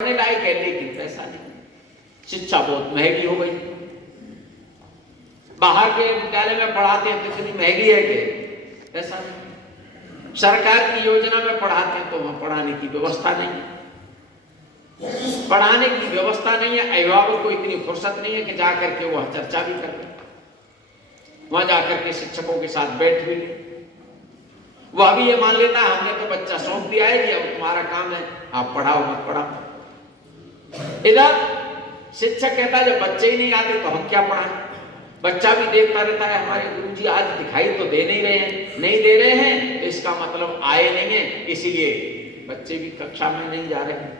पढ़ने लायक है लेकिन पैसा नहीं, शिक्षा बहुत महंगी हो गई। बाहर के विद्यालय में पढ़ाते हैं तो इतनी महंगी है कि पैसा नहीं। सरकार की योजना में पढ़ाते हैं तो वहां पढ़ाने की व्यवस्था नहीं है, पढ़ाने की व्यवस्था नहीं है। अभिभावक को इतनी फुर्सत नहीं है कि जाकर के वह चर्चा भी कर, वहां जाकर के शिक्षकों के साथ बैठ भी ले। वह भी ये मान लेता है हमने तो बच्चा सौंप दिया है कि अब तुम्हारा काम है, आप पढ़ाओ मत पढ़ाओ। इधर शिक्षक कहता है जब बच्चे ही नहीं आते तो हम क्या पढ़ाएं। बच्चा भी देखता रहता है हमारे गुरुजी आज दिखाई तो दे नहीं रहे हैं, नहीं दे रहे हैं तो इसका मतलब आए नहीं है, इसीलिए बच्चे भी कक्षा में नहीं जा रहे हैं।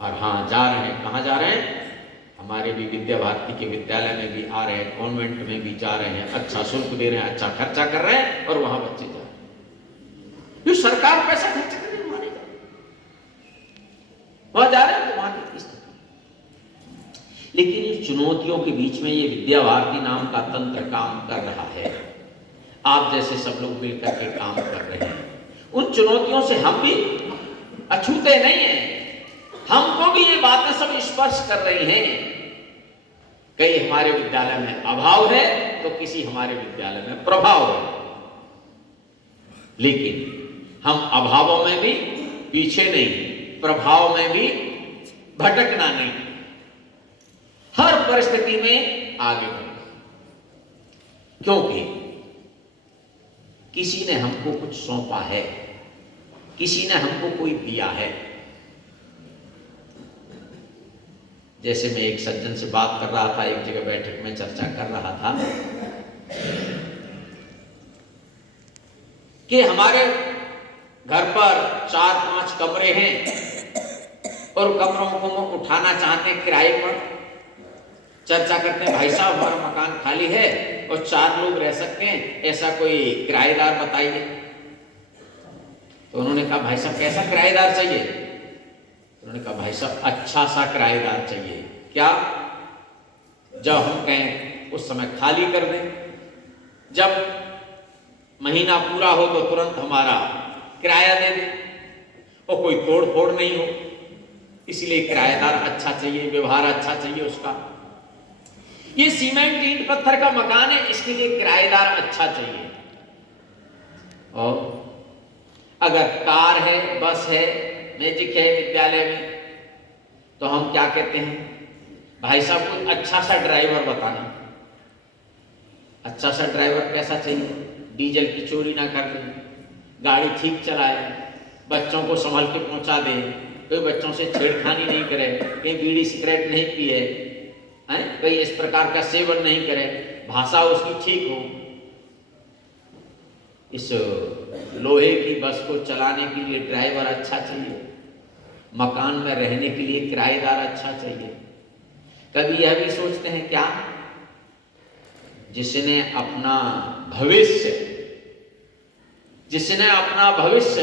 और हाँ जा रहे हैं, कहाँ जा रहे हैं, हमारे भी विद्या भारती के विद्यालय में भी आ रहे हैं, कॉन्वेंट में भी जा रहे हैं, अच्छा शुल्क दे रहे हैं, अच्छा खर्चा कर रहे हैं और वहां बच्चे जा रहे हैं। सरकार पैसा खर्च कर रही है, वहां जा रहे हैं तो वहां की स्थिति। लेकिन इस चुनौतियों के बीच में ये विद्या भारती नाम का तंत्र काम कर रहा है। आप जैसे सब लोग मिलकर के काम कर रहे हैं। उन चुनौतियों से हम भी अछूते नहीं हैं, हमको भी ये बातें सब स्पर्श कर रही हैं। कई हमारे विद्यालय में अभाव है तो किसी हमारे विद्यालय में प्रभाव है, लेकिन हम अभावों में भी पीछे नहीं, प्रभाव में भी भटकना नहीं, हर परिस्थिति में आगे बढ़ना। क्योंकि किसी ने हमको कुछ सौंपा है, किसी ने हमको कोई दिया है। जैसे मैं एक सज्जन से बात कर रहा था, एक जगह बैठक में चर्चा कर रहा था कि हमारे घर पर 4-5 कमरे हैं और कमरों को हम उठाना चाहते हैं किराए पर। चर्चा करते हैं भाई साहब हमारा मकान खाली है और 4 लोग रह सकते हैं, ऐसा कोई किराएदार बताइए। तो उन्होंने कहा भाई साहब कैसा किराएदार चाहिए। उन्होंने कहा भाई साहब अच्छा सा किराएदार चाहिए। क्या? जब हम कहें उस समय खाली कर दें, जब महीना पूरा हो तो तुरंत हमारा किराया दे दे और कोई तोड़ फोड़ नहीं हो। इसलिए किराएदार अच्छा चाहिए, व्यवहार अच्छा चाहिए उसका। ये सीमेंट ईंट पत्थर का मकान है, इसके लिए किराएदार अच्छा चाहिए। और अगर कार है, बस है, मैजिक है विद्यालय में, तो हम क्या कहते हैं भाई साहब कोई अच्छा सा ड्राइवर बताना। अच्छा सा ड्राइवर कैसा चाहिए? डीजल की चोरी ना कर दे, गाड़ी ठीक चलाए, बच्चों को संभाल के पहुंचा दे, कोई बच्चों से छेड़खानी नहीं करे, कहीं बीड़ी सिगरेट नहीं पिए, कोई इस प्रकार का सेवन नहीं करे, भाषा उसकी ठीक हो। इस लोहे की बस को चलाने के लिए ड्राइवर अच्छा चाहिए, मकान में रहने के लिए किराएदार अच्छा चाहिए। कभी यह भी सोचते हैं क्या, जिसने अपना भविष्य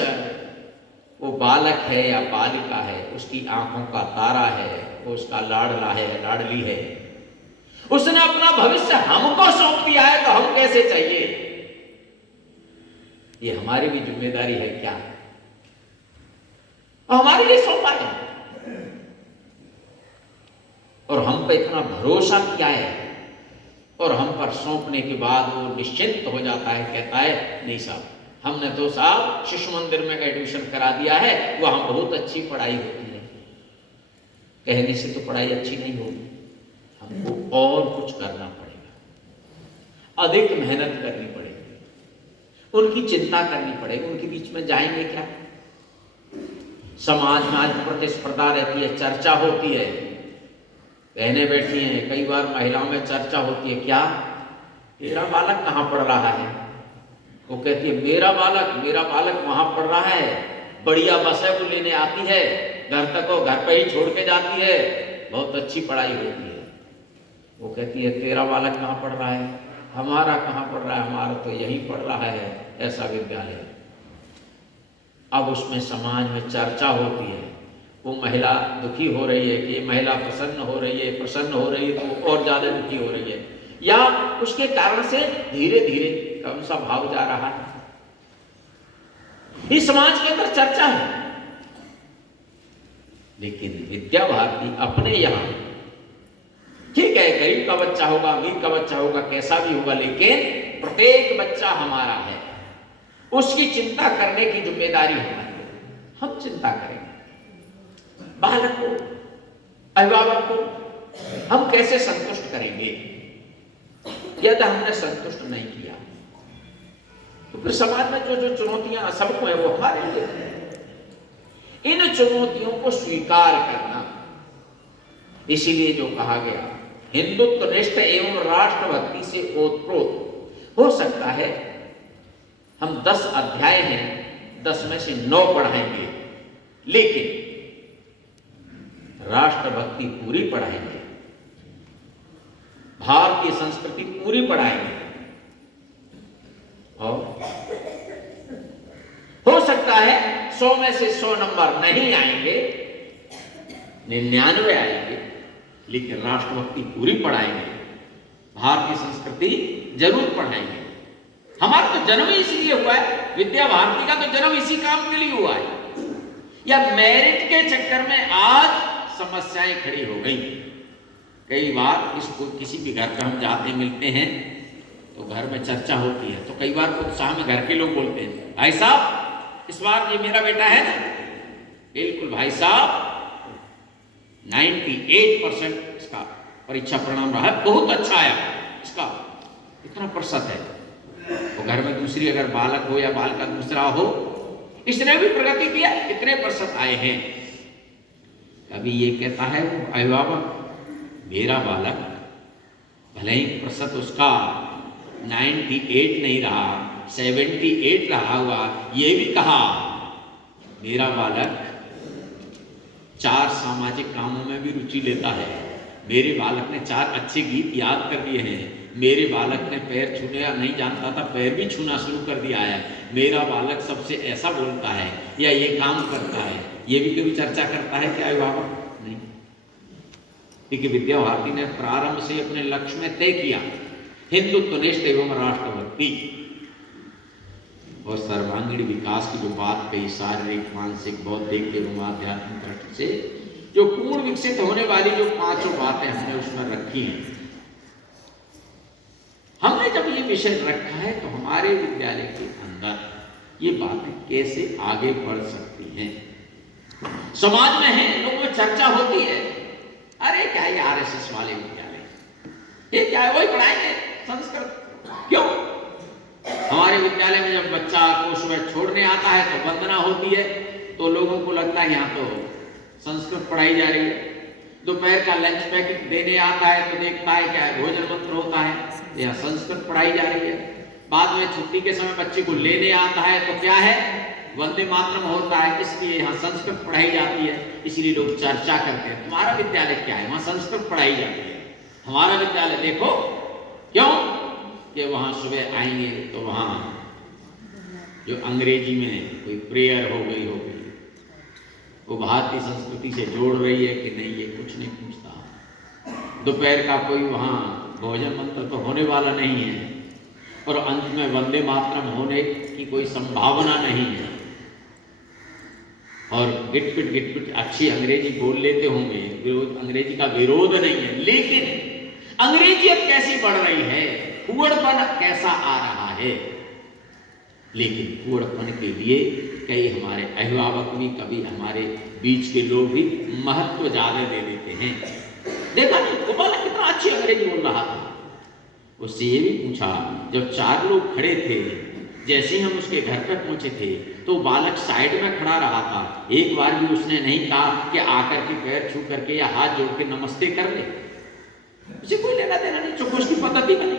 वो बालक है या बालिका है, उसकी आंखों का तारा है, वो उसका लाडला है, लाडली है, उसने अपना भविष्य हमको सौंप दिया है तो हम कैसे चाहिए? ये हमारी भी जिम्मेदारी है क्या? हमारे लिए सौंपा है और हम पे इतना भरोसा किया है और हम पर सौंपने के बाद वो निश्चिंत हो जाता है, कहता है नहीं साहब हमने तो साहब शिशु मंदिर में एडमिशन करा दिया है, वहां बहुत अच्छी पढ़ाई होती है। कहने से तो पढ़ाई अच्छी नहीं होगी, हमको और कुछ करना पड़ेगा, अधिक मेहनत करनी पड़ेगी, उनकी चिंता करनी पड़ेगी। उनके बीच में जाएंगे क्या? समाज में आज प्रतिस्पर्धा रहती है, चर्चा होती है, बहनें बैठी हैं, कई बार महिलाओं में चर्चा होती है, क्या तेरा बालक कहाँ पढ़ रहा है? वो कहती है मेरा बालक वहां पढ़ रहा है, बढ़िया बस है वो लेने आती है, घर तक वो घर पे ही छोड़ के जाती है, बहुत अच्छी पढ़ाई होती है। वो कहती है तेरा बालक कहाँ पढ़ रहा है? हमारा कहाँ पढ़ रहा है, हमारा तो यहीं पढ़ रहा है ऐसा विद्यालय। अब उसमें समाज में चर्चा होती है, वो महिला दुखी हो रही है कि महिला प्रसन्न हो रही है तो और ज्यादा दुखी हो रही है, या उसके कारण से धीरे धीरे कम सा भाव जा रहा है। इस समाज के अंदर चर्चा है। लेकिन विद्या भारती अपने यहां, ठीक है, गरीब का बच्चा होगा, अमीर का बच्चा होगा, कैसा भी होगा, लेकिन प्रत्येक बच्चा हमारा है, उसकी चिंता करने की जिम्मेदारी हमारी है। हम चिंता करेंगे बालक को, अभिभावक को हम कैसे संतुष्ट करेंगे। यदि हमने संतुष्ट नहीं किया तो फिर समाज में जो जो चुनौतियां सबको है वो हमारे लिए है। इन चुनौतियों को स्वीकार करना, इसीलिए जो कहा गया, हिंदुत्व निष्ठ एवं राष्ट्रभक्ति से ओतप्रोत। हो सकता है हम 10 अध्याय हैं, 10 में से 9 पढ़ाएंगे, लेकिन राष्ट्रभक्ति पूरी पढ़ाएंगे, भारतीय संस्कृति पूरी पढ़ाएंगे। और हो सकता है 100 में से 100 नंबर नहीं आएंगे, 99 आएंगे, लेकिन राष्ट्रभक्ति पूरी पढ़ाएंगे, भारतीय संस्कृति जरूर पढ़ाएंगे। हमारा तो जन्म ही इसलिए हुआ है, विद्या भारती का तो जन्म इसी काम के लिए हुआ है। या मेरिट के चक्कर में आज समस्याएं खड़ी हो गई। कई बार इसको किसी भी घर पर हम जाते मिलते हैं तो घर में चर्चा होती है, तो कई बार उत्साह में घर के लोग बोलते हैं, भाई साहब इस बार ये मेरा बेटा है ना, बिल्कुल भाई साहब 98% इसका परीक्षा परिणाम रहा है, बहुत अच्छा आया इसका, इतना प्रतिशत है। तो घर में दूसरी अगर बालक हो या बालिका दूसरा हो, इसने भी प्रगति किया, इतने प्रतिशत आए हैं। कभी ये कहता है वो अभिभावक, मेरा बालक भले ही प्रतिशत उसका 98 नहीं रहा, 78 रहा हुआ, ये भी कहा मेरा बालक 4 सामाजिक कामों में भी रुचि लेता है, मेरे बालक ने 4 अच्छे गीत याद कर लिए हैं, मेरे बालक ने पैर छूने या नहीं जानता था पैर भी छूना शुरू कर दिया है, मेरा बालक सबसे ऐसा बोलता है या ये काम करता है। ये भी कभी चर्चा करता है क्या अभिभावक? नहीं। क्योंकि विद्या भारती ने प्रारंभ से अपने लक्ष्य में तय किया, हिंदुत्व निष्ठ एवं राष्ट्रभक्ति और सर्वांगीण विकास की जो बात कही, शारीरिक, मानसिक, बौद्धिक एवं आध्यात्मिक दृष्टि से जो पूर्ण विकसित होने वाली जो 5 बातें हमने उसमें रखी हैं। हमने जब ये विषय रखा है तो हमारे विद्यालय के अंदर ये बातें कैसे आगे बढ़ सकती हैं। समाज में है, लोगों में चर्चा होती है, अरे क्या ये आरएसएस वाले विद्यालय, ये क्या है, वही पढ़ाएंगे संस्कृत, क्यों? हमारे विद्यालय में जब बच्चा को सुबह छोड़ने आता है तो वंदना होती है, तो लोगों को लगता है यहाँ तो संस्कृत पढ़ाई जा रही है। दोपहर का लंच पैकेट देने आता है तो देखता है क्या है, भोजन मंत्र होता है, यहाँ संस्कृत पढ़ाई जा रही है। बाद में छुट्टी के समय बच्चे को लेने आता है तो क्या है, वंदे मातरम होता है, इसलिए यहाँ संस्कृत पढ़ाई जाती है। इसलिए लोग चर्चा करते हैं तुम्हारा विद्यालय क्या है, वहां संस्कृत पढ़ाई जाती है, हमारा विद्यालय देखो, क्यों कि वहां सुबह आएंगे तो वहां जो अंग्रेजी में कोई प्रेयर हो गई वो भारतीय संस्कृति से जोड़ रही है कि नहीं, ये कुछ नहीं पूछता। दोपहर का कोई वहां भोजन मंत्र तो होने वाला नहीं है, और अंत में वंदे मातरम होने की कोई संभावना नहीं है। और गिटपिट अच्छी अंग्रेजी बोल लेते होंगे, अंग्रेजी का विरोध नहीं है, लेकिन अंग्रेजियत कैसी बढ़ रही है, कुंवड़पन कैसा आ रहा है। लेकिन कुंवड़पन के लिए कई हमारे अभिभावक भी, कभी हमारे बीच के लोग भी महत्व ज्यादा दे देते हैं। देखा नहीं, वो बालक कितना अच्छी अंग्रेजी बोल रहा था, उससे ये भी पूछा, जब 4 लोग खड़े थे, जैसे ही हम उसके घर पर पहुंचे थे तो बालक साइड में खड़ा रहा था, एक बार भी उसने नहीं कहा कि आकर के पैर छू करके या हाथ जोड़ के नमस्ते कर ले। उसे कोई लेना देना नहीं, चूंकि उसकी पद्धति बनी।